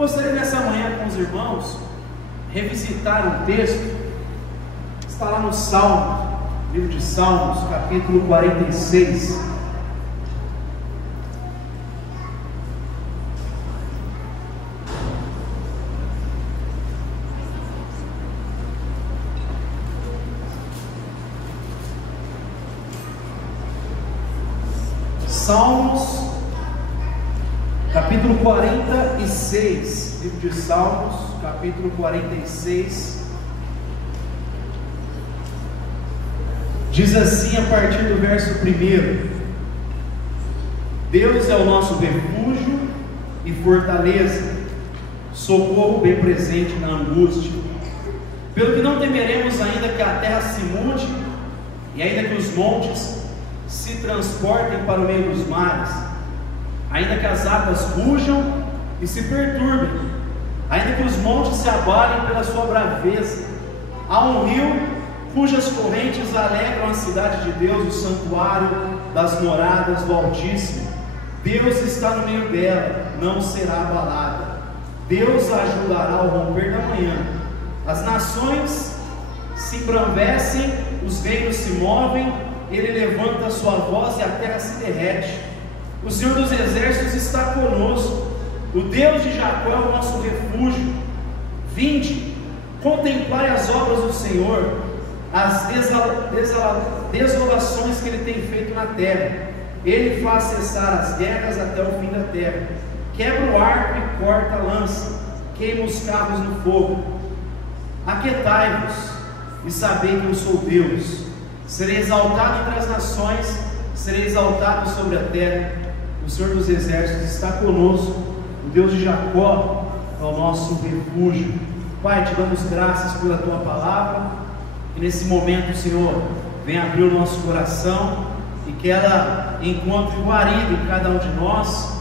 gostaria nessa manhã com os irmãos revisitar um texto, está lá no Salmos, livro de Salmos, capítulo 46. Salmos, capítulo 46, livro de Salmos, capítulo 46, diz assim a partir do verso 1: Deus é o nosso refúgio e fortaleza, socorro bem presente na angústia, pelo que não temeremos, ainda que a terra se mude, e ainda que os montes se transportem para o meio dos mares, ainda que as águas rujam e se perturbem, ainda que os montes se abalem pela sua braveza. Há um rio cujas correntes alegram a cidade de Deus, o santuário das moradas do Altíssimo. Deus está no meio dela, não será abalada. Deus a ajudará ao romper da manhã. As nações se embravecem, os reinos se movem. Ele levanta a sua voz e a terra se derrete. O Senhor dos exércitos está conosco. O Deus de Jacó é o nosso refúgio. Vinde, contemplai as obras do Senhor, as desolações que Ele tem feito na terra. Ele faz cessar as guerras até o fim da terra. Quebra o arco e corta a lança, queima os carros no fogo. Aquietai-vos e sabei que eu sou Deus. Serei exaltado entre as nações, serei exaltado sobre a terra. O Senhor dos exércitos está conosco. O Deus de Jacó é o nosso refúgio. Pai, te damos graças pela tua palavra. Que nesse momento, Senhor, venha abrir o nosso coração e que ela encontre guarida em cada um de nós,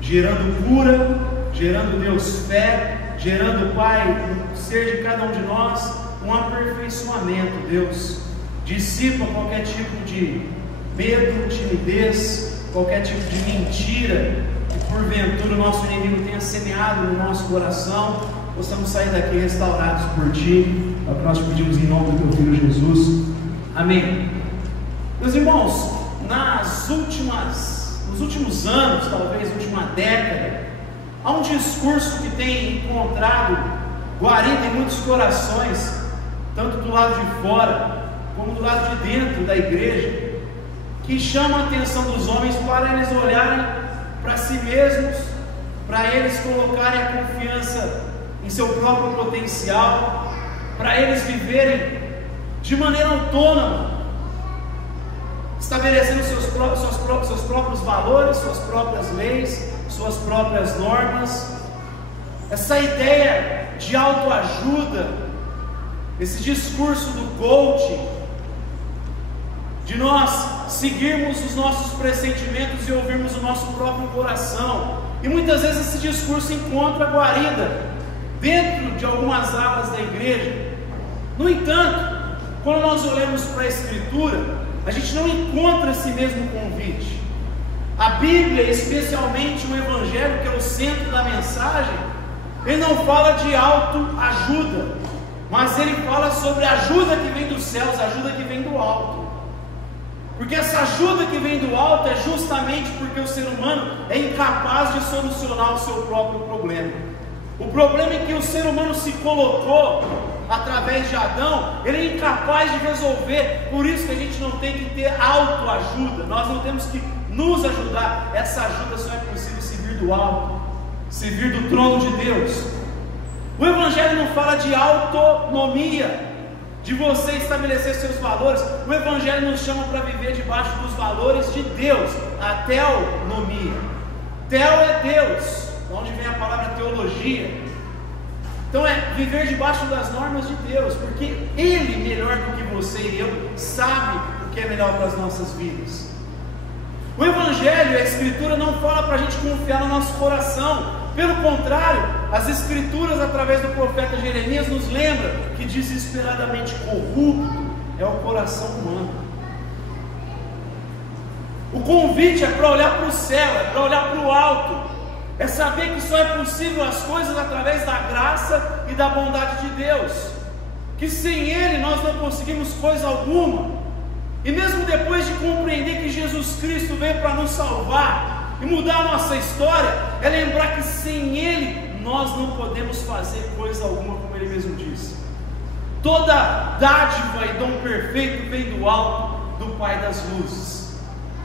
gerando cura, gerando, Deus, fé, gerando, Pai, no ser de cada um de nós um aperfeiçoamento, Deus. Dissipa qualquer tipo de medo, timidez, qualquer tipo de mentira que porventura o nosso inimigo tenha semeado no nosso coração. Possamos sair daqui restaurados por Ti. É o que nós pedimos em nome do Teu Filho Jesus. Amém. Meus irmãos, nos últimos anos, talvez última década, há um discurso que tem encontrado guarida em muitos corações, tanto do lado de fora como do lado de dentro da igreja, que chama a atenção dos homens para eles olharem para si mesmos, para eles colocarem a confiança em seu próprio potencial, para eles viverem de maneira autônoma, estabelecendo seus próprios valores, suas próprias leis, suas próprias normas. Essa ideia de autoajuda, esse discurso do coaching, de nós seguirmos os nossos pressentimentos e ouvirmos o nosso próprio coração. E muitas vezes esse discurso encontra guarida dentro de algumas alas da igreja. No entanto, quando nós olhamos para a Escritura, a gente não encontra esse mesmo convite. A Bíblia, especialmente o Evangelho, que é o centro da mensagem, ele não fala de autoajuda, mas ele fala sobre a ajuda que vem dos céus, a ajuda que vem do alto. Porque essa ajuda que vem do alto é justamente porque o ser humano é incapaz de solucionar o seu próprio problema. O problema é que o ser humano se colocou através de Adão, ele é incapaz de resolver. Por isso que a gente não tem que ter autoajuda, nós não temos que nos ajudar. Essa ajuda só é possível se vir do alto, se vir do trono de Deus. O Evangelho não fala de autonomia, de você estabelecer seus valores. O Evangelho nos chama para viver debaixo dos valores de Deus, a teonomia. Teo é Deus, onde vem a palavra teologia. Então é viver debaixo das normas de Deus, porque Ele, melhor do que você e eu, sabe o que é melhor para as nossas vidas. O Evangelho, a Escritura, não fala para a gente confiar no nosso coração. Pelo contrário, as Escrituras, através do profeta Jeremias, nos lembram que desesperadamente corrupto é o coração humano. O convite é para olhar para o céu, é para olhar para o alto, é saber que só é possível as coisas através da graça e da bondade de Deus, que sem Ele nós não conseguimos coisa alguma. E mesmo depois de compreender que Jesus Cristo veio para nos salvar e mudar a nossa história, é lembrar que sem Ele nós não podemos fazer coisa alguma, como Ele mesmo disse. Toda dádiva e dom perfeito vem do alto, do Pai das luzes.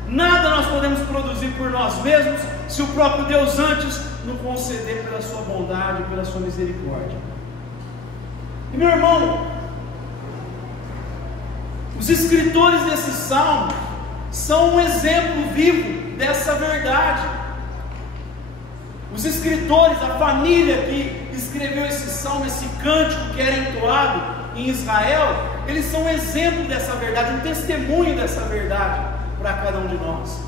Nada nós podemos produzir por nós mesmos, se o próprio Deus antes nos conceder pela sua bondade, pela sua misericórdia. E meu irmão, os escritores desse salmo são um exemplo vivo dessa verdade. Os escritores, a família que escreveu esse salmo, esse cântico que era entoado em Israel, eles são um exemplo dessa verdade, um testemunho dessa verdade para cada um de nós.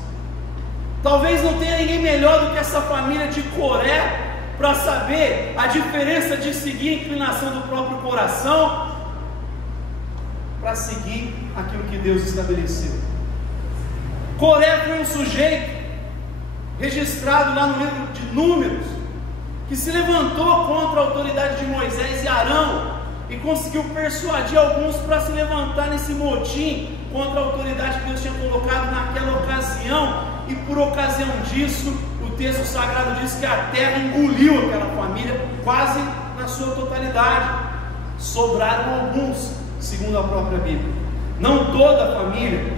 Talvez não tenha ninguém melhor do que essa família de Coré para saber a diferença de seguir a inclinação do próprio coração para seguir aquilo que Deus estabeleceu. Coré foi um sujeito registrado lá no livro de Números, que se levantou contra a autoridade de Moisés e Arão e conseguiu persuadir alguns para se levantar nesse motim contra a autoridade que Deus tinha colocado naquela ocasião. E por ocasião disso, o texto sagrado diz que a terra engoliu aquela família quase na sua totalidade. Sobraram alguns, segundo a própria Bíblia. Não toda a família,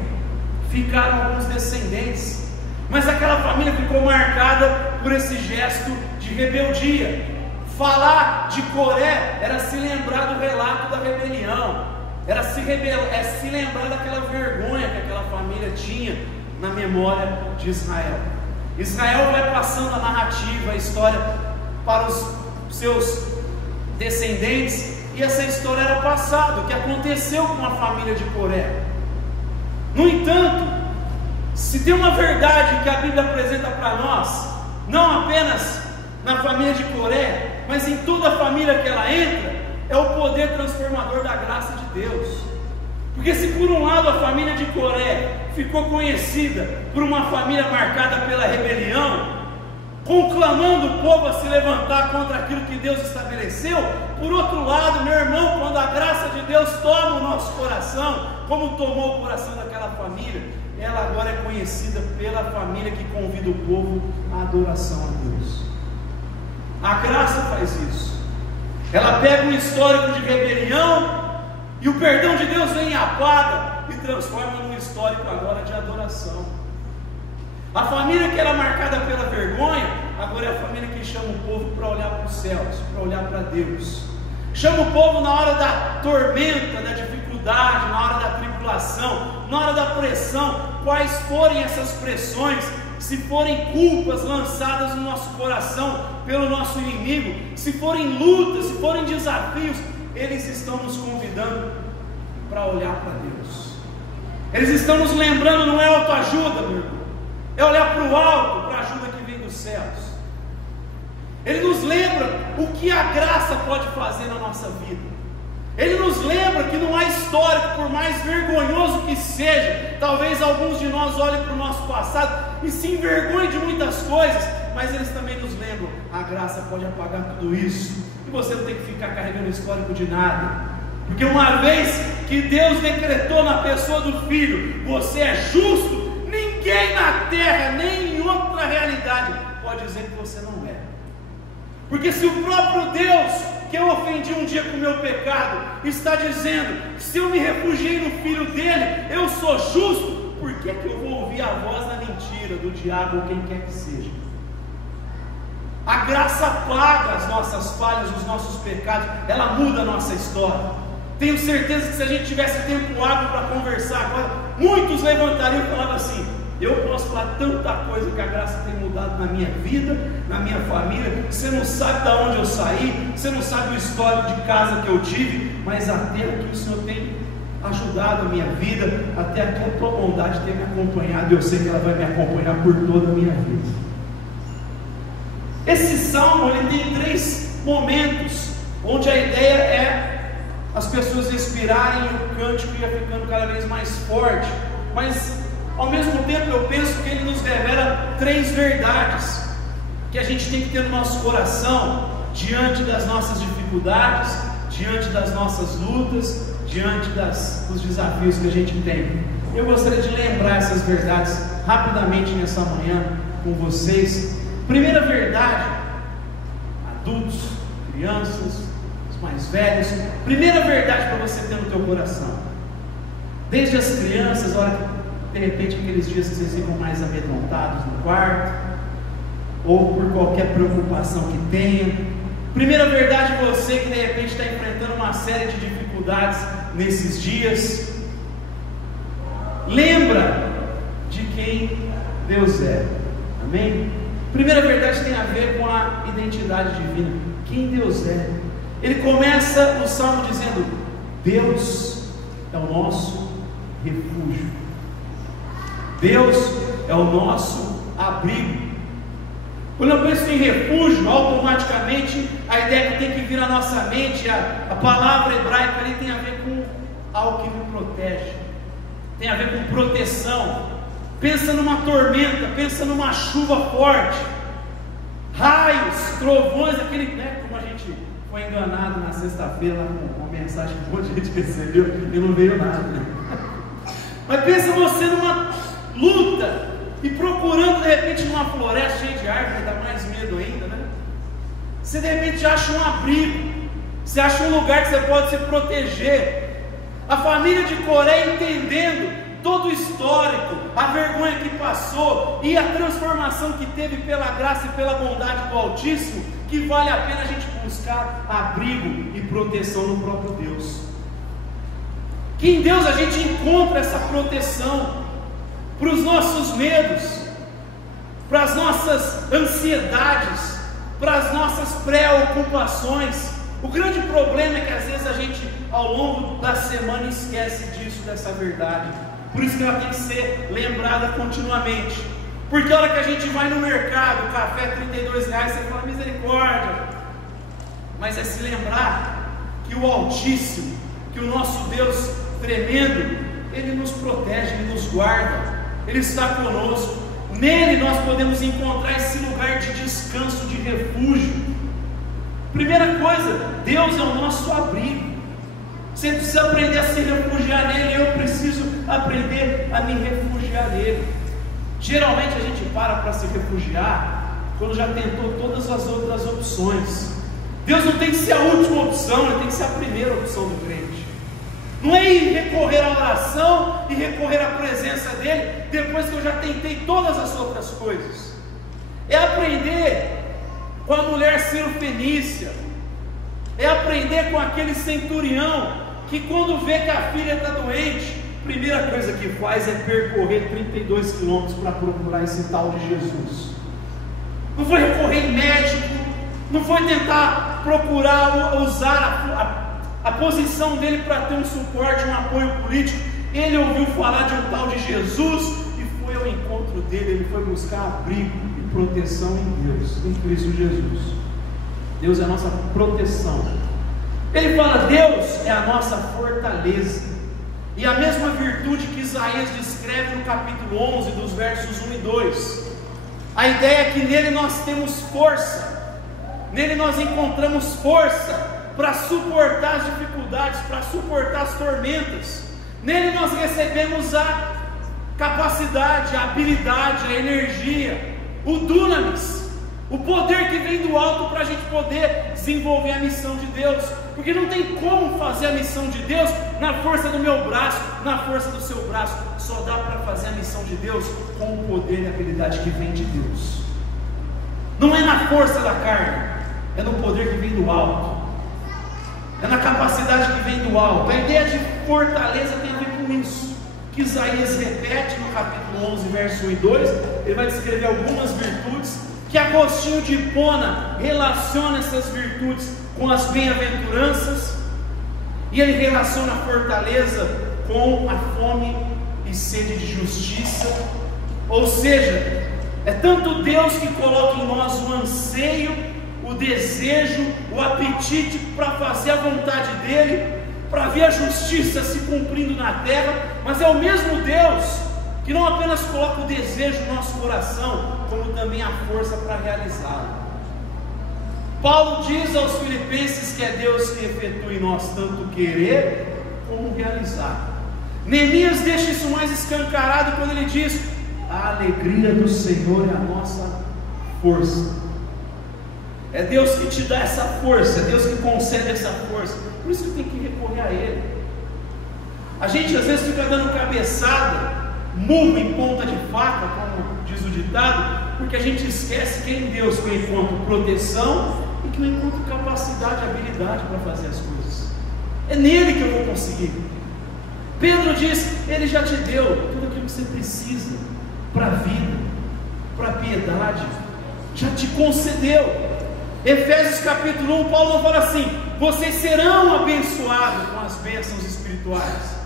ficaram alguns descendentes, mas aquela família ficou marcada por esse gesto de rebeldia. Falar de Coré era se lembrar do relato da rebelião, era se lembrar daquela vergonha que aquela família tinha na memória de Israel. Israel vai passando a narrativa, a história para os seus descendentes, e essa história era passada, o que aconteceu com a família de Coré. No entanto, se tem uma verdade que a Bíblia apresenta para nós, não apenas na família de Coré, mas em toda a família que ela entra, é o poder transformador da graça de Deus. Porque se por um lado a família de Coré ficou conhecida por uma família marcada pela rebelião, conclamando o povo a se levantar contra aquilo que Deus estabeleceu, por outro lado, meu irmão, quando a graça de Deus toma o nosso coração, como tomou o coração daquela família, ela agora é conhecida pela família que convida o povo à adoração a Deus. A graça faz isso. Ela pega um histórico de rebelião e o perdão de Deus vem e apaga e transforma num histórico agora de adoração. A família que era marcada pela vergonha, agora é a família que chama o povo para olhar para os céus, para olhar para Deus. Chama o povo na hora da tormenta, da dificuldade, na hora da tribulação, na hora da pressão, quais forem essas pressões, se forem culpas lançadas no nosso coração pelo nosso inimigo, se forem lutas, se forem desafios, eles estão nos convidando para olhar para Deus. Eles estão nos lembrando, não é autoajuda, meu irmão, é olhar para o alto, para a ajuda que vem dos céus. Ele nos lembra o que a graça pode fazer na nossa vida. Ele nos lembra que não há história, por mais vergonhoso que seja, talvez alguns de nós olhem para o nosso passado e se envergonhem de muitas coisas, mas eles também nos lembram, a graça pode apagar tudo isso, e você não tem que ficar carregando histórico de nada, porque uma vez que Deus decretou na pessoa do Filho, você é justo, ninguém na terra, nem em outra realidade, pode dizer que você não é. Porque se o próprio Deus, que eu ofendi um dia com o meu pecado, está dizendo, se eu me refugiei no Filho dele, eu sou justo, por que eu vou ouvir a voz da mentira, do diabo ou quem quer que seja? A graça apaga as nossas falhas, os nossos pecados, ela muda a nossa história. Tenho certeza que se a gente tivesse tempo hábil para conversar agora, muitos levantariam e falavam assim, eu posso falar tanta coisa que a graça tem mudado na minha vida, na minha família, você não sabe de onde eu saí, você não sabe o histórico de casa que eu tive, mas até aqui o Senhor tem ajudado a minha vida, até aqui a tua bondade tem me acompanhado, e eu sei que ela vai me acompanhar por toda a minha vida. Esse salmo, ele tem 3 momentos, onde a ideia é as pessoas respirarem e o cântico ia ficando cada vez mais forte, mas ao mesmo tempo eu penso que ele nos revela 3 verdades. que a gente tem que ter no nosso coração, diante das nossas dificuldades, diante das nossas lutas, diante dos desafios que a gente tem. Eu gostaria de lembrar essas verdades rapidamente nessa manhã com vocês. Primeira verdade, adultos, crianças, os mais velhos, primeira verdade para você ter no teu coração, desde as crianças, a hora que de repente aqueles dias que vocês ficam mais amedrontados no quarto, ou por qualquer preocupação que tenha, primeira verdade, você que de repente está enfrentando uma série de dificuldades nesses dias, lembra de quem Deus é, amém? Primeira verdade tem a ver com a identidade divina, quem Deus é. Ele começa no Salmo dizendo: Deus é o nosso refúgio, Deus é o nosso abrigo. Quando eu penso em refúgio, automaticamente a ideia que tem que vir à nossa mente, a palavra hebraica ali tem a ver com algo que me protege, tem a ver com proteção. Pensa numa tormenta, pensa numa chuva forte, raios, trovões, aquele, né, como a gente foi enganado na sexta-feira com uma mensagem que um monte de gente recebeu e não veio nada, né? Mas pensa você numa luta e procurando de repente numa floresta cheia de árvores, dá mais medo ainda, né? Você de repente acha um abrigo, você acha um lugar que você pode se proteger. A família de Coré, entendendo todo o histórico, a vergonha que passou e a transformação que teve pela graça e pela bondade do Altíssimo, que vale a pena a gente buscar abrigo e proteção no próprio Deus. Que em Deus a gente encontra essa proteção para os nossos medos, para as nossas ansiedades, para as nossas preocupações. O grande problema é que às vezes a gente ao longo da semana esquece disso, dessa verdade. Por isso que ela tem que ser lembrada continuamente. Porque a hora que a gente vai no mercado, o café R$32, você fala misericórdia. Mas é se lembrar que o Altíssimo, que o nosso Deus tremendo, Ele nos protege, Ele nos guarda, Ele está conosco. Nele nós podemos encontrar esse lugar de descanso, de refúgio. Primeira coisa, Deus é o nosso abrigo. Você precisa aprender a se refugiar nele. Eu preciso aprender a me refugiar nele. Geralmente a gente para se refugiar quando já tentou todas as outras opções. Deus não tem que ser a última opção, Ele tem que ser a primeira opção do crente. Não é ir recorrer à oração e recorrer à presença dele depois que eu já tentei todas as outras coisas. É aprender com a mulher cirofenícia, é aprender com aquele centurião que quando vê que a filha está doente, a primeira coisa que faz é percorrer 32 quilômetros para procurar esse tal de Jesus. Não foi recorrer em médico, não foi tentar procurar usar a posição dele para ter um suporte, um apoio político. Ele ouviu falar de um tal de Jesus e foi ao encontro dele. Ele foi buscar abrigo e proteção em Deus, em Cristo Jesus. Deus é a nossa proteção. Ele fala: Deus é a nossa fortaleza. E a mesma virtude que Isaías descreve no capítulo 11, dos versos 1 e 2. A ideia é que nele nós temos força, nele nós encontramos força para suportar as dificuldades, para suportar as tormentas. Nele nós recebemos a capacidade, a habilidade, a energia, o dunamis, o poder que vem do alto para a gente poder desenvolver a missão de Deus. Porque não tem como fazer a missão de Deus na força do meu braço, na força do seu braço. Só dá para fazer a missão de Deus com o poder e a habilidade que vem de Deus. Não é na força da carne, é no poder que vem do alto, é na capacidade que vem do alto. A ideia de fortaleza tem a ver com isso, que Isaías repete no capítulo 11, verso 1 e 2. Ele vai descrever algumas virtudes, que Agostinho de Hipona relaciona essas virtudes com as bem-aventuranças, e ele relaciona a fortaleza com a fome e sede de justiça. Ou seja, é tanto Deus que coloca em nós o anseio, o desejo, o apetite para fazer a vontade dele, para ver a justiça se cumprindo na terra, mas é o mesmo Deus que não apenas coloca o desejo no nosso coração, como também a força para realizá-lo. Paulo diz aos Filipenses que é Deus que efetua em nós tanto querer como realizar. Neemias deixa isso mais escancarado quando ele diz: a alegria do Senhor é a nossa força. É Deus que te dá essa força, é Deus que concede essa força. Por isso que tem que recorrer a Ele. A gente às vezes fica dando cabeçada, murro em ponta de faca, como diz o ditado, porque a gente esquece que é em Deus que eu encontro proteção e que eu encontro capacidade e habilidade para fazer as coisas. É nele que eu vou conseguir. Pedro diz: Ele já te deu tudo aquilo que você precisa para a vida, para a piedade, já te concedeu. Efésios capítulo 1, Paulo fala assim: vocês serão abençoados com as bênçãos espirituais.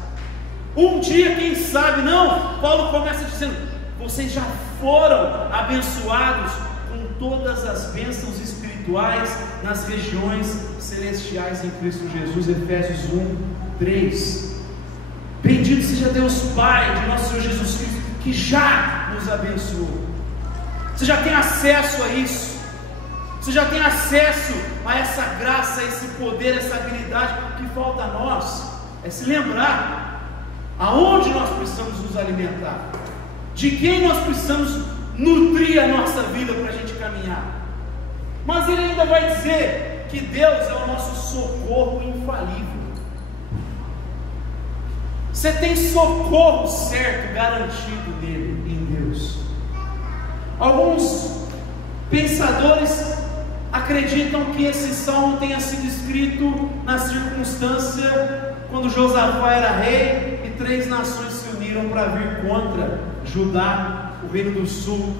Um dia, quem sabe, não, Paulo começa dizendo: vocês já foram abençoados com todas as bênçãos espirituais nas regiões celestiais em Cristo Jesus. Efésios 1, 3. Bendito seja Deus Pai de nosso Senhor Jesus Cristo, que já nos abençoou. Você já tem acesso a isso. Você já tem acesso a essa graça, a esse poder, essa habilidade. O que falta a nós é se lembrar aonde nós precisamos nos alimentar, de quem nós precisamos nutrir a nossa vida para a gente caminhar. Mas ele ainda vai dizer que Deus é o nosso socorro infalível. Você tem socorro certo, garantido nele, em Deus. Alguns pensadores acreditam que esse salmo tenha sido escrito na circunstância quando Josafá era rei e 3 nações se uniram para vir contra Judá, o reino do sul.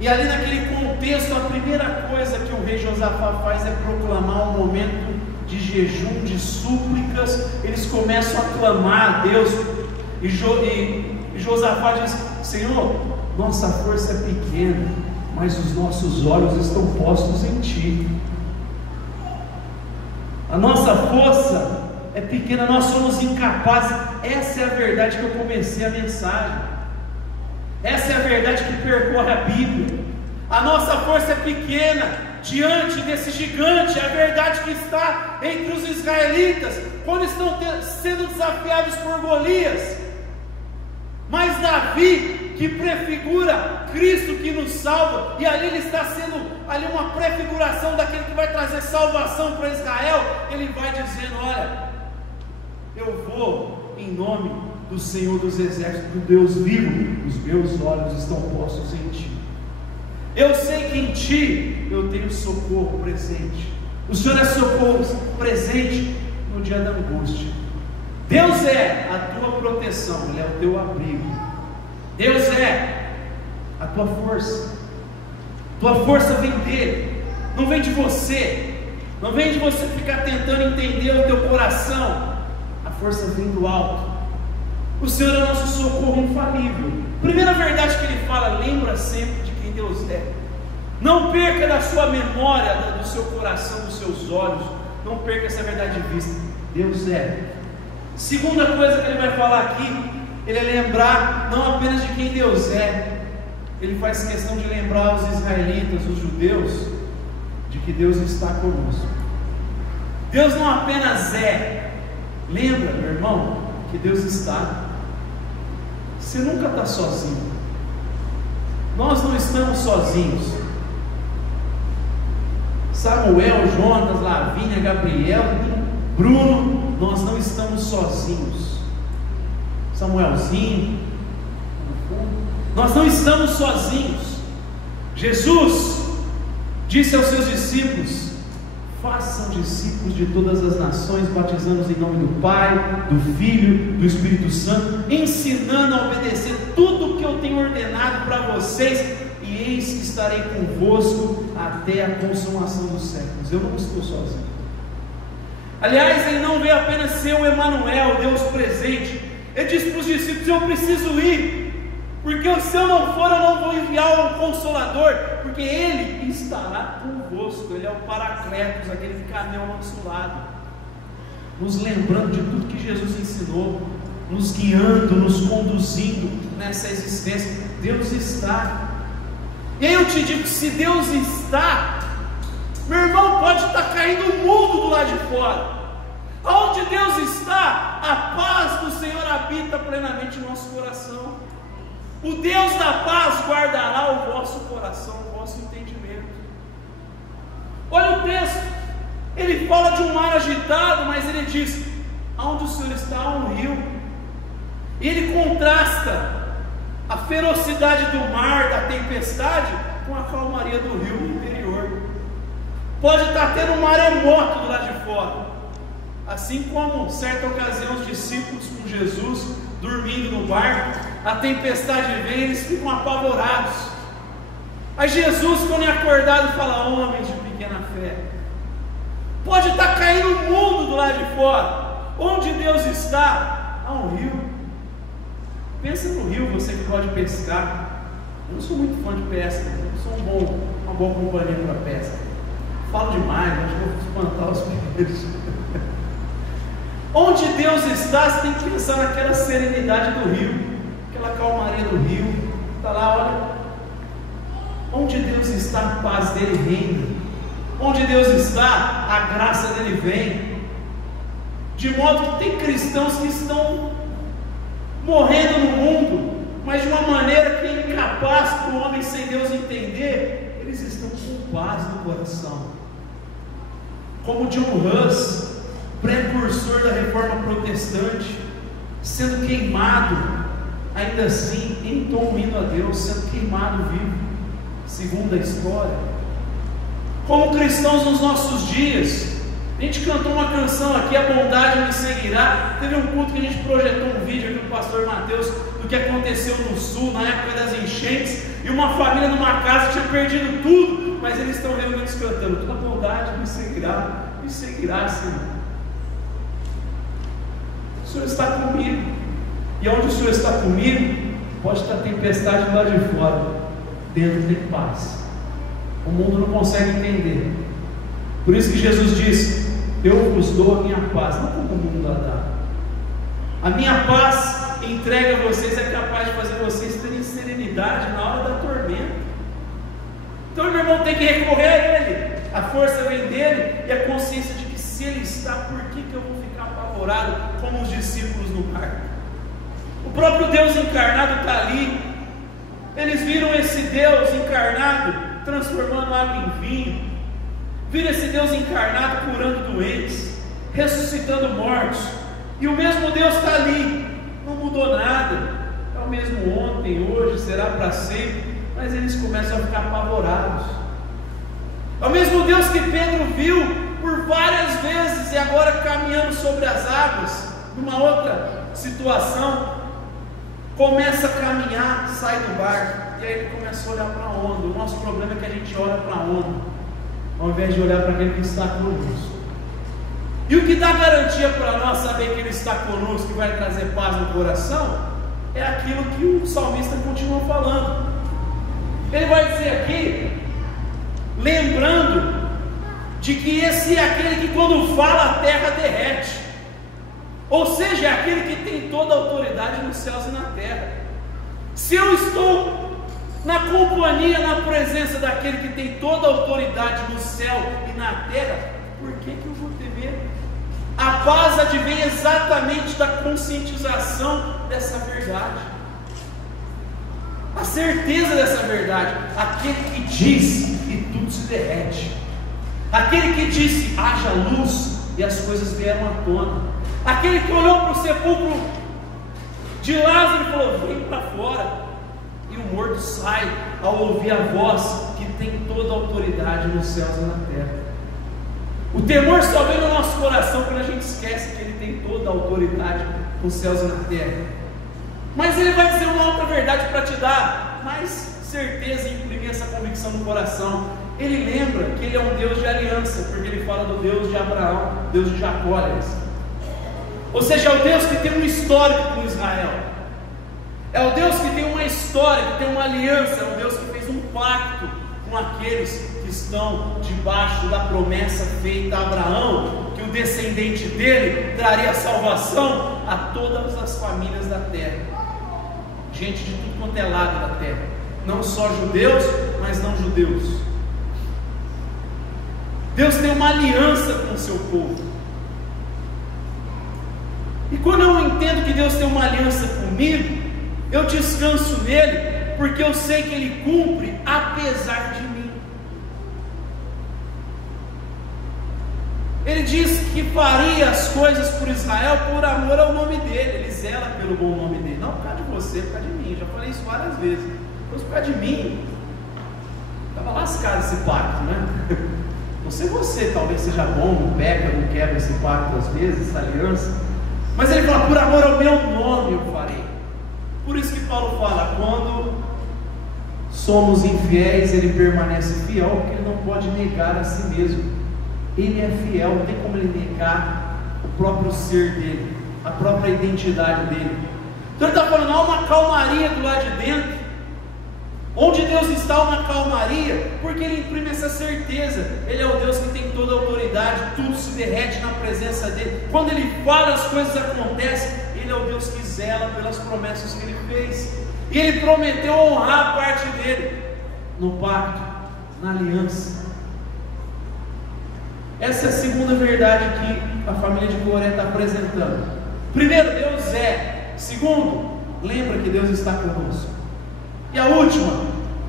E ali naquele contexto, a primeira coisa que o rei Josafá faz é proclamar um momento de jejum, de súplicas. Eles começam a clamar a Deus, e Josafá diz: Senhor, nossa força é pequena, mas os nossos olhos estão postos em Ti. A nossa força é pequena, nós somos incapazes. Essa é a verdade que eu comecei a mensagem. Essa é a verdade que percorre a Bíblia. A nossa força é pequena diante desse gigante. É a verdade que está entre os israelitas quando estão sendo desafiados por Golias. Mas Davi, que prefigura Cristo que nos salva, e ali ele está sendo ali uma prefiguração daquele que vai trazer salvação para Israel. Ele vai dizendo: olha, eu vou em nome do Senhor dos Exércitos, do Deus vivo, os meus olhos estão postos em Ti. Eu sei que em Ti eu tenho socorro presente. O Senhor é socorro presente no dia da angústia. Deus é a tua proteção, Ele é o teu abrigo. Deus é a tua força. Tua força vem dEle, não vem de você. Não vem de você ficar tentando entender o teu coração. A força vem do alto. O Senhor é o nosso socorro infalível. Primeira verdade que Ele fala: lembra sempre de quem Deus é. Não perca da sua memória, do seu coração, dos seus olhos. Não perca essa verdade de vista. Deus é. Segunda coisa que Ele vai falar aqui, Ele é lembrar não apenas de quem Deus é. Ele faz questão de lembrar os israelitas, os judeus, de que Deus está conosco. Deus não apenas é. Lembra, meu irmão, que Deus está. Você nunca está sozinho. Nós não estamos sozinhos. Samuel, Jonas, Lavínia, Gabriel, Bruno, nós não estamos sozinhos. Samuelzinho, nós não estamos sozinhos. Jesus disse aos seus discípulos: façam discípulos de todas as nações, batizando-os em nome do Pai, do Filho, do Espírito Santo, ensinando a obedecer tudo o que eu tenho ordenado para vocês, e eis que estarei convosco até a consumação dos séculos. Eu não estou sozinho. Aliás, Ele não veio apenas ser o Emanuel, Deus presente. Ele disse para os discípulos: eu preciso ir, porque se eu não for, eu não vou enviar o Consolador, porque Ele estará convosco. Ele é o Paracletos, aquele que caminha ao nosso lado, nos lembrando de tudo que Jesus ensinou, nos guiando, nos conduzindo nessa existência. Deus está. E aí eu te digo, se Deus está, meu irmão, pode estar caindo o mundo do lado de fora. Onde Deus está, a paz do Senhor habita plenamente no nosso coração. O Deus da paz guardará o vosso coração, o vosso entendimento. Olha o texto, ele fala de um mar agitado, mas ele diz: aonde o Senhor está, há um rio. E ele contrasta a ferocidade do mar, da tempestade, com a calmaria do rio interior. Pode estar tendo um maremoto do lado de fora, assim como certa ocasião os discípulos com Jesus dormindo no barco, a tempestade vem e eles ficam apavorados. Aí Jesus, quando é acordado, fala: homens de pequena fé. Pode estar caindo o mundo do lado de fora, onde Deus está, há um rio. Pensa no rio, você que pode pescar. Eu não sou muito fã de pesca, eu sou uma boa companhia para pesca. Falo demais, acho que vou espantar os peixes. Onde Deus está, você tem que pensar naquela serenidade do rio, aquela calmaria do rio. Está lá, olha. Onde Deus está, a paz dele reina. Onde Deus está, a graça dele vem. De modo que tem cristãos que estão morrendo no mundo, mas de uma maneira que é incapaz para o homem sem Deus entender. Eles estão com paz no coração. Como John Hus, precursor da reforma protestante, sendo queimado, ainda assim, em um hino a Deus, sendo queimado vivo, segundo a história. Como cristãos nos nossos dias, a gente cantou uma canção aqui, a bondade me seguirá. Teve um culto que a gente projetou um vídeo aqui do pastor Mateus, do que aconteceu no sul, na época das enchentes, e uma família numa casa tinha perdido tudo, mas eles estão reunidos cantando: toda bondade me seguirá, Senhor. O Senhor está comigo, e onde o Senhor está comigo, pode estar tempestade lá de fora, dentro tem paz. O mundo não consegue entender. Por isso que Jesus diz: eu vos dou a minha paz, não como o mundo a dá. A minha paz entregue a vocês é capaz de fazer vocês terem serenidade na hora da tormenta. Então, meu irmão, tem que recorrer a Ele. A força vem dele, e a consciência de que se Ele está, por que eu vou ficar apavorado como os discípulos no mar? O próprio Deus encarnado está ali. Eles viram esse Deus encarnado transformando água em vinho, viram esse Deus encarnado curando doentes, ressuscitando mortos, e o mesmo Deus está ali, não mudou nada, é o mesmo ontem, hoje, será para sempre. Mas eles começam a ficar apavorados. É o mesmo Deus que Pedro viu por várias vezes, e agora caminhando sobre as águas, numa outra situação, começa a caminhar, sai do barco, e aí ele começa a olhar para a onda. O nosso problema é que a gente olha para a onda, ao invés de olhar para aquele que está conosco. E o que dá garantia para nós saber que Ele está conosco, que vai trazer paz no coração, é aquilo que o salmista continua falando. Ele vai dizer aqui, lembrando de que esse é aquele que quando fala a terra derrete, ou seja, é aquele que tem toda a autoridade nos céus e na terra. Se eu estou na companhia, na presença daquele que tem toda a autoridade no céu e na terra, por que eu vou ter medo? A paz advém exatamente da conscientização dessa verdade, a certeza dessa verdade. Aquele que diz e tudo se derrete, aquele que disse haja luz e as coisas vieram à tona, aquele que olhou para o sepulcro de Lázaro e falou: vem para fora, e o morto sai ao ouvir a voz que tem toda a autoridade nos céus e na terra. O temor só vem no nosso coração quando a gente esquece que Ele tem toda a autoridade nos céus e na terra. Mas Ele vai dizer uma outra verdade para te dar mais certeza e imprimir essa convicção no coração. Ele lembra que Ele é um Deus de aliança, porque Ele fala do Deus de Abraão, Deus de Jacó, ou seja, é o Deus que tem um histórico com Israel, é o Deus que tem uma história, que tem uma aliança, é o Deus que fez um pacto com aqueles que estão debaixo da promessa feita a Abraão, que o descendente dele traria salvação a todas as famílias da terra. gente de tudo quanto é lado da terra, não só judeus, mas não judeus. Deus tem uma aliança com o seu povo. E quando eu entendo que Deus tem uma aliança comigo, eu descanso nele, porque eu sei que ele cumpre apesar de mim. Ele diz que faria as coisas por Israel por amor ao nome dele. Ele zela pelo bom nome dele, não por causa de você, por causa de mim. Eu já falei isso várias vezes. Mas por causa de mim, estava lascado esse pacto, né? Não sei você, talvez seja bom, não peca, não quebra esse pacto às vezes, essa aliança. Mas ele fala, por amor ao meu nome eu farei. Por isso que Paulo fala, quando somos infiéis, ele permanece fiel, porque ele não pode negar a si mesmo. Ele é fiel, não tem como ele negar o próprio ser dele, a própria identidade dele. Então ele está falando, há uma calmaria do lado de dentro. Onde Deus está, uma calmaria, porque ele imprime essa certeza. Ele é o Deus que tem toda a autoridade, tudo se derrete na presença dele. Quando ele fala, as coisas acontecem. Ele é o Deus que zela pelas promessas que ele fez, e ele prometeu honrar a parte dele no pacto, na aliança. Essa é a segunda verdade que a família de Coré está apresentando. Primeiro, Deus é. Segundo, lembra que Deus está conosco. E a última,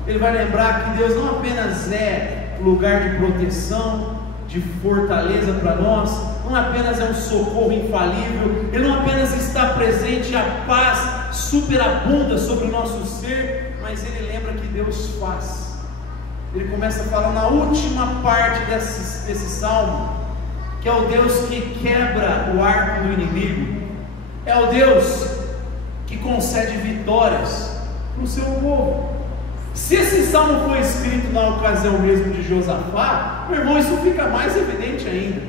ele vai lembrar que Deus não apenas é lugar de proteção, de fortaleza para nós, não apenas é um socorro infalível, ele não apenas está presente, a paz superabunda sobre o nosso ser, mas ele lembra que Deus faz. Ele começa a falar na última parte desse salmo, que é o Deus que quebra o arco do inimigo, é o Deus que concede vitórias para o seu povo. Se esse salmo foi escrito na ocasião mesmo de Josafá, meu irmão, isso fica mais evidente ainda,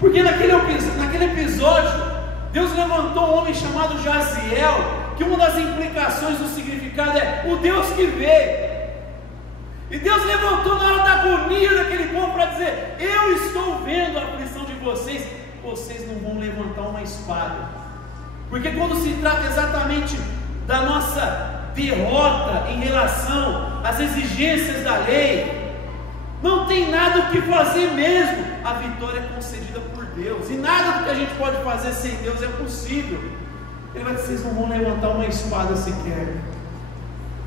porque naquele episódio, Deus levantou um homem chamado Jaziel, que uma das implicações do significado é o Deus que vê. E Deus levantou na hora da agonia daquele povo para dizer, eu estou vendo a aflição de vocês, vocês não vão levantar uma espada, porque quando se trata exatamente da nossa derrota em relação às exigências da lei, não tem nada o que fazer mesmo, a vitória é concedida por Deus, e nada do que a gente pode fazer sem Deus é possível. Ele vai dizer, vocês não vão levantar uma espada sequer.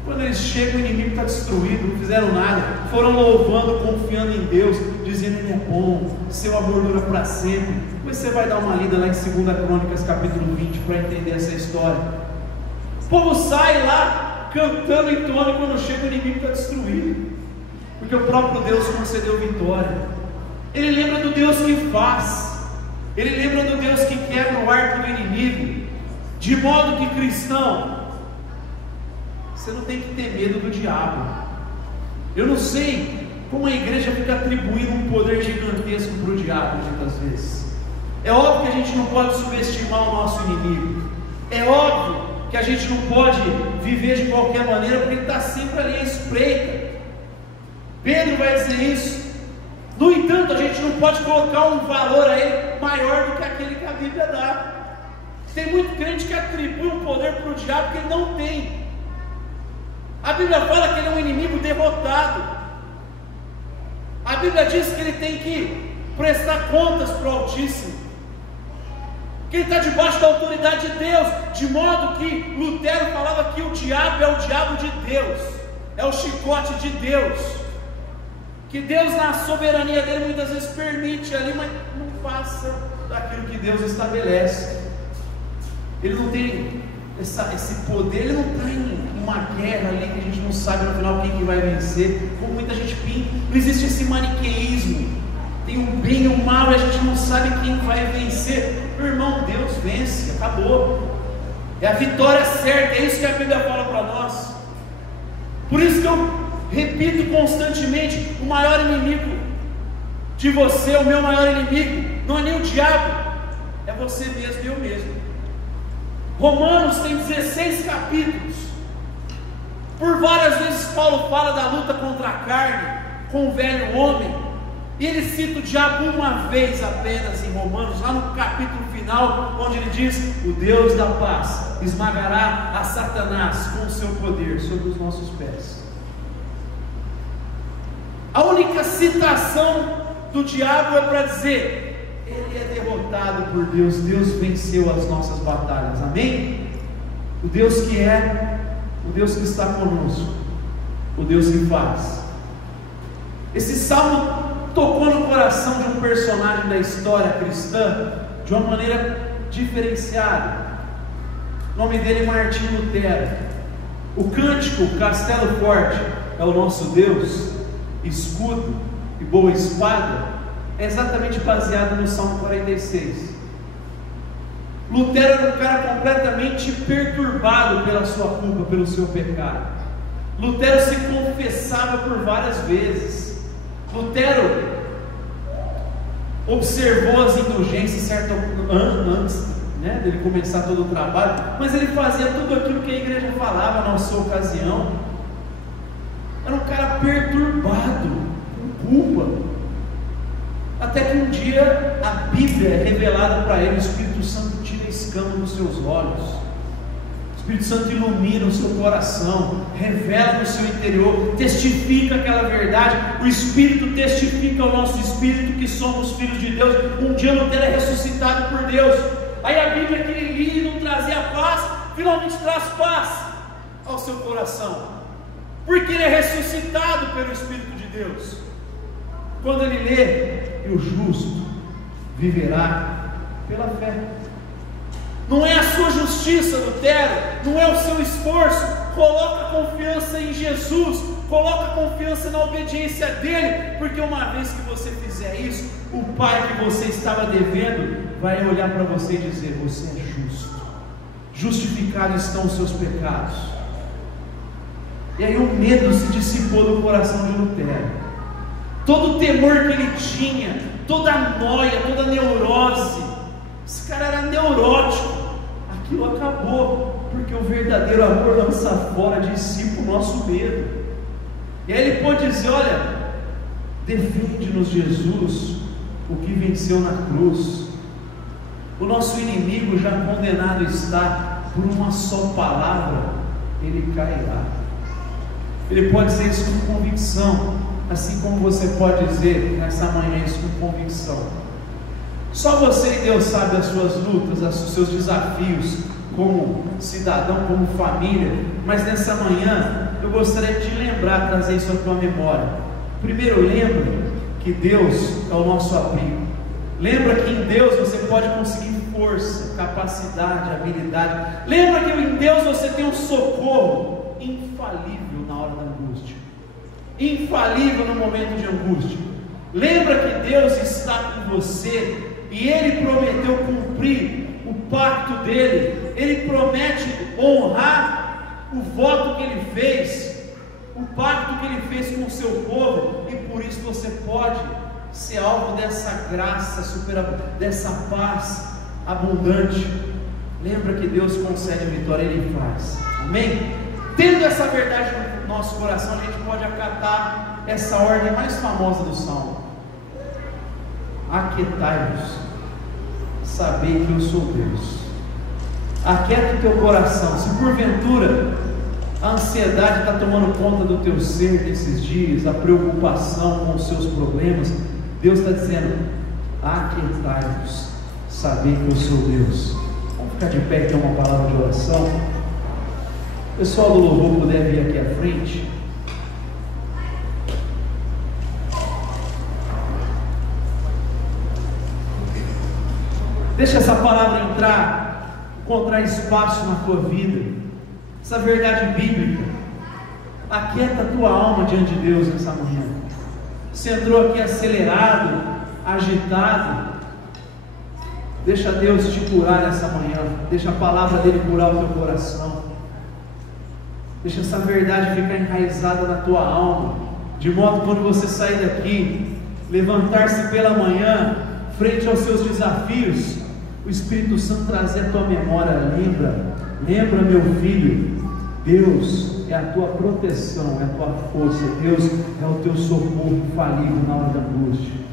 Quando eles chegam, o inimigo está destruído, não fizeram nada, foram louvando, confiando em Deus, dizendo, ele é bom, seu amor dura para sempre. Depois você vai dar uma lida lá em 2 Crônicas capítulo 20, para entender essa história. O povo sai lá, cantando e entoando, e quando chega o inimigo está destruído, porque o próprio Deus concedeu vitória. Ele lembra do Deus que faz, ele lembra do Deus que quebra o arco do inimigo, de modo que, cristão, você não tem que ter medo do diabo. Eu não sei como a igreja fica atribuindo um poder gigantesco para o diabo muitas vezes. É óbvio que a gente não pode subestimar o nosso inimigo, é óbvio que a gente não pode viver de qualquer maneira, porque ele está sempre ali à espreita. Pedro vai dizer isso. No entanto, a gente não pode colocar um valor a ele maior do que aquele que a Bíblia dá. Tem muito crente que atribui um poder para o diabo que ele não tem. A Bíblia fala que ele é um inimigo derrotado. A Bíblia diz que ele tem que prestar contas para o Altíssimo, que ele está debaixo da autoridade de Deus, de modo que Lutero falava que o diabo é o diabo de Deus, é o chicote de Deus, que Deus na soberania dele muitas vezes permite ali, mas não passa daquilo que Deus estabelece. Ele não tem esse poder, ele não está em uma guerra ali que a gente não sabe no final quem que vai vencer, como muita gente pinta. Não existe esse maniqueísmo, tem o bem e o mal e a gente não sabe quem vai vencer. Meu irmão, Deus vence, acabou, é a vitória certa, é isso que a Bíblia fala para nós. Por isso que eu repito constantemente, o maior inimigo de você, o meu maior inimigo, não é nem o diabo, é você mesmo e eu mesmo. Romanos tem 16 capítulos. Por várias vezes Paulo fala da luta contra a carne, com o velho homem. E ele cita o diabo uma vez apenas em Romanos, lá no capítulo final, onde ele diz: o Deus da paz esmagará a Satanás com o seu poder sobre os nossos pés. A única citação do diabo é para dizer: ele é derrotado por Deus, Deus venceu as nossas batalhas, amém? O Deus que é, o Deus que está conosco, o Deus que faz. Esse salmo tocou no coração de um personagem da história cristã de uma maneira diferenciada. O nome dele é Martinho Lutero. O cântico Castelo Forte é o nosso Deus, escudo e boa espada, é exatamente baseado no Salmo 46. Lutero era um cara completamente perturbado pela sua culpa, pelo seu pecado. Lutero se confessava por várias vezes. Lutero observou as indulgências certo antes, né, dele começar todo o trabalho, mas ele fazia tudo aquilo que a igreja falava na sua ocasião. Era um cara perturbado, com culpa, até que um dia a Bíblia é revelada para ele, o Espírito Santo tira a escama dos seus olhos, o Espírito Santo ilumina o seu coração, revela no seu interior, testifica aquela verdade. O Espírito testifica ao nosso espírito que somos filhos de Deus. Um dia Lutero é ressuscitado por Deus. Aí a Bíblia que ele lia e não trazia paz, finalmente traz paz ao seu coração, porque ele é ressuscitado pelo Espírito de Deus. Quando ele lê: e o justo viverá pela fé. Não é a sua justiça, Lutero, não é o seu esforço. Coloca confiança em Jesus, coloca confiança na obediência dele, porque uma vez que você fizer isso, o Pai que você estava devendo vai olhar para você e dizer: você é justo, justificados estão os seus pecados. E aí o medo se dissipou do coração de Lutero. Todo o temor que ele tinha, toda a noia, toda a neurose, esse cara era neurótico, aquilo acabou, porque o verdadeiro amor lança fora de si o nosso medo. E aí ele pôde dizer: olha, defende-nos Jesus, o que venceu na cruz. O nosso inimigo já condenado está, por uma só palavra ele cairá. Ele pode dizer isso com convicção, assim como você pode dizer nessa manhã isso com convicção. Só você e Deus sabe as suas lutas, os seus desafios como cidadão, como família, mas nessa manhã eu gostaria de te lembrar, trazer isso à tua memória. Primeiro, lembra que Deus é o nosso abrigo. Lembra que em Deus você pode conseguir força, capacidade, habilidade. Lembra que em Deus você tem um socorro infalível na hora da angústia, infalível no momento de angústia. Lembra que Deus está com você e Ele prometeu cumprir o pacto dele. Ele promete honrar o voto que Ele fez, o pacto que Ele fez com o seu povo, e por isso você pode ser alvo dessa graça, dessa paz abundante. Lembra que Deus concede a vitória, Ele faz, amém? Tendo essa verdade no nosso coração, a gente pode acatar essa ordem mais famosa do Salmo: aquietai-vos, sabei que eu sou Deus. Aquieta o teu coração. Se porventura a ansiedade está tomando conta do teu ser nesses dias, a preocupação com os seus problemas, Deus está dizendo: aquietai-vos, sabei que eu sou Deus. Vamos ficar de pé e ter uma palavra de oração. O pessoal do louvor puder vir aqui à frente. Deixa essa palavra encontrar espaço na tua vida, essa verdade bíblica. Aquieta a tua alma diante de Deus nessa manhã. Você entrou aqui acelerado, agitado. Deixa Deus te curar nessa manhã. Deixa a palavra dele curar o teu coração. Deixa essa verdade ficar enraizada na tua alma, de modo que quando você sair daqui, levantar-se pela manhã, frente aos seus desafios, o Espírito Santo trazer a tua memória: lembra meu filho, Deus Deus é a tua proteção, é a tua força, Deus é o teu socorro falível na hora da angústia.